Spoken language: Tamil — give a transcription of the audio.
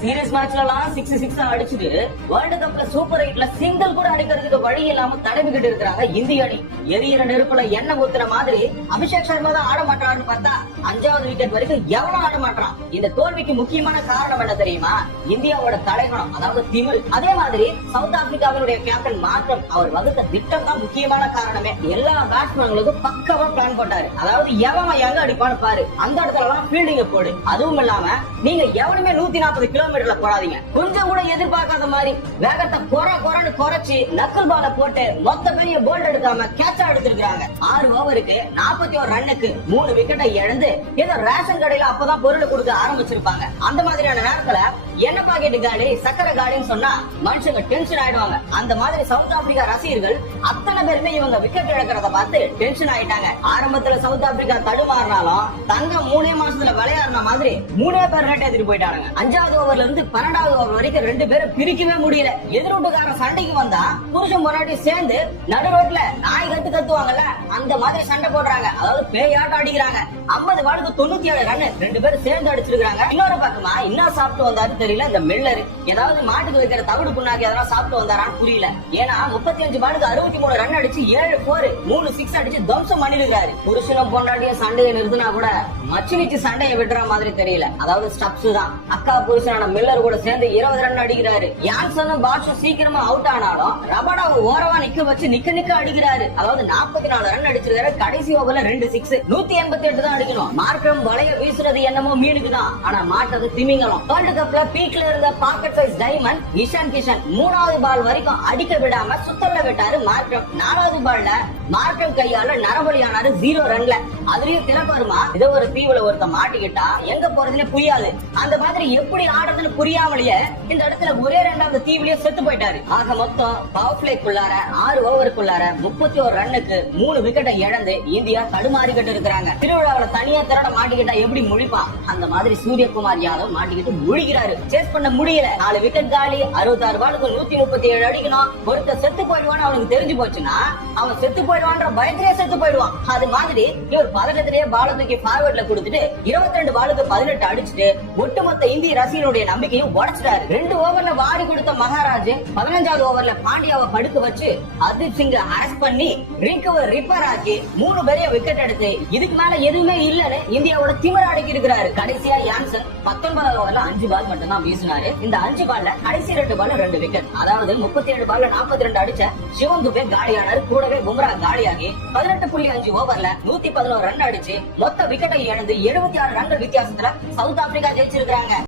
சீரியஸ் மேட்ச்ல எல்லாம் 6 அடிச்சுட்டு வேர்ல்டு கப்ல சூப்பர் 8ல சிங்கிள் கூட அடிக்கிறதுக்கு வழி இல்லாம தடவிக்கிட்டு இருக்காங்க இந்திய அணி. எரியிற நெருப்புல எண்ணெய் ஊத்துற மாதிரி அபிஷேக் சர்மா தான் ஆட மாட்டான்னு பார்த்தா 5வது விக்கெட் வரைக்கும் எவனும் ஆட மாட்டான். இந்த தோல்விக்கு முக்கியமான காரணம் என்ன தெரியுமா? இந்தியாவோட தலைவனம், அதாவது திமிழ். அதே மாதிரி சவுத் ஆப்பிரிக்காவினுடைய கேப்டன் மார்க்ரம் அவர் வகுத்த திட்டம் தான் முக்கியமான காரணமே. எல்லா பேட்ஸ்மேன்களுக்கும் பக்கவா பிளான் போட்டாரு. அதாவது எவன் எங்க அடிப்பான்னு பாரு, அந்த இடத்துல எல்லாம் ஃபீல்டிங்க போடு. அதுவும் இல்லாம நீங்க எவனுமே 140 கிலோமீட்டர்ல போடாதீங்க. கொஞ்சம் கூட எதிர்பார்க்காத மாதிரி வேகத்தை குறைன்னு குறைச்சு நக்கல் பால போட்டு மொத்த பெரிய போல்ட் எடுக்காம கேட்சா எடுத்திருக்காங்க. 6 ஓவருக்கு 41 ரன்னுக்கு 3 விக்கெட்டை இழந்து ஏதோ ரேஷன் கடையில அப்பதான் பொருள் கொடுக்க ஆரம்பிச்சிருப்பாங்க. அந்த மாதிரியான நேரத்துல என்ன பாக்கெட் காலி சக்கரை காலின்னு சொன்னா மனுஷங்க டென்ஷன் ஆயிடுவாங்க. அந்த மாதிரி சவுத் ஆப்பிரிக்கா ரசிகர்கள் அத்தனை பேருமே இவங்க விக்கெட் இழக்கிறத பார்த்து டென்ஷன் ஆயிட்டாங்க. ஆரம்பத்துல சவுத் ஆப்பிரிக்கா தடுமாறினாலும் தங்கம் 3 மாசத்துல விளையாடுற மாதிரி 3 பேர் ரேட் எடுத்துட்டு போயிட்டாங்க. 5வது ஓவர்ல இருந்து 12வது ஓவர் வரைக்கும் 2 பேரும் பிரிக்கவே முடியல. எதிர்வுட்டுக்காரன் சண்டைக்கு வந்தா புருஷன் முன்னாடி சேர்ந்து நடு ரோட்ல நாய் கத்துவாங்கல்ல, அந்த மாதிரி சண்டை போடுறாங்க. அதாவது பேயாட்டம் அடிக்கிறாங்க. 50 பாலுக்கு 97 ரன் 2 பேரும் சேர்ந்து அடிச்சிருக்காங்க. இன்னொரு பக்கமா என்ன சாப்பிட்டு வந்தாரு தெரியல இந்த மில்லர். ஏதாவது மாட்டுக்கு வைக்கிற தவிடு புண்ணாக்கு எதனா சாப்பிட்டு வந்தாரான்னு புரியல. ஏன்னா 35 பாலுக்கு 63 ரன் அடிச்சு 7 4 3 6 அடிச்சு தம்சம் பண்ணிருக்காரு. புருஷனும் பொண்டாட்டிய சண்டையை நிறுத்தினா கூட மச்சு வச்சு சண்டையை விடுற மாதிரி தெரியல. அதாவது ஸ்டப்ஸ் தான். அக்கா புருஷனான மில்லர் கூட சேர்ந்து 20 ரன் அடிக்கிறாரு. யான்சனும் பாட்ஷும் சீக்கிரமா அவுட் ஆனாலும் ரபடா ஓரவா நிக்க வச்சு நிக்க அடிக்கிறாரு. அதாவது 44 ரன் அடிச்சிருக்காரு. கடைசி ஓவர்ல 2 6 188 தான் அடிக்கணும். மார்க்கம் வளைய வீசுறது என்னமோ மீனுக்கு தான், ஆனா மாட்டது திமிங்கலம். வேர்ல்டு கப்ல பீக்ல இருந்த pocket size diamond Ishan Kishan 3வது பால் வரைக்கும் அடிக்க விடாம சுத்தல்ல விட்டாரு மார்க்கம். 4வது பால்ல மார்க்கம் கையால நரபலியானாரு 0 ரன்ல. அதுலயும் திறப்பருமா இதை ஒரு தீவுல ஒருத்த மாட்டிக்கிட்டா எங்க போறதுன்னு புரியாது. அந்த மாதிரி எப்படி ஆடுறதுன்னு புரியாமலேயே இந்த இடத்துல ஒரே 2வது தீவுலயே செத்து போயிட்டாரு. ஆக மொத்தம் பவர் பிளேக்குள்ளார 6 ஓவருக்குள்ளார 31 ரன்னுக்கு 3 விக்கெட்டை இழந்து இந்தியா தடுமாறிக்கிட்டு இருக்கிறாங்க. திருவிழாவில தனியா திரட மாட்டிக்கிட்டா எப்படி முழிப்பான், அந்த மாதிரி சூரியகுமார் யாதவ் மாட்டிக்கிட்டு முழிக்கிறாரு. சேஸ் பண்ண முடியல. 4 விக்கெட் காலி. 66 பாலுக்கு 137 அடிக்கணும். ஒருத்த செத்து போயிடுவான்னு அவனுக்கு தெரிஞ்சு போச்சுன்னா அவன் செத்து போயிடுவான்ற பயத்திலேயே செத்து போயிடுவான். அது மாதிரி இவர் பதட்டத்திலேயே பால தூக்கி ஃபார்வர்ட்ல கொடுத்துட்டு 22 பாலுக்கு 18 அடிச்சுட்டு ஒட்டுமொத்த இந்திய ரசிகனுடைய நம்பிக்கையும் உடைச்சிட்டாரு. 2 ஓவர்ல வாரி கொடுத்த மகாராஜ் 15வது ஓவர்ல பாண்டியாவை படுக்க வச்சு ஹர்தீப் சிங் அரெஸ்ட் பண்ணி ரிப்பேர் ஆக்கி 3 பெரிய விக்கெட் எடுத்து இதுக்கு மேல எதுவுமே இல்லன்னு இந்தியாவோட திமிர அடக்கி இருக்கிறாரு. கடைசியா யான்சன் 19வது ஓவர்ல 5 பால் மட்டும் தான் வீசினாரு. இந்த 5 பால்ல கடைசி 2 பால் 2 விக்கெட். அதாவது 37 பால்ல 42 அடிச்ச சிவம் துபே காலியானாரு. கூடவே பும்ரா காலியாகி 18.5 ஓவர்ல 111 ரன் அடிச்சு மொத்த விக்கெட்டை இழந்து 76 ரன்கள் வித்தியாசத்துல சவுத் ஆப்பிரிக்கா ஜெயிச்சிருக்காங்க.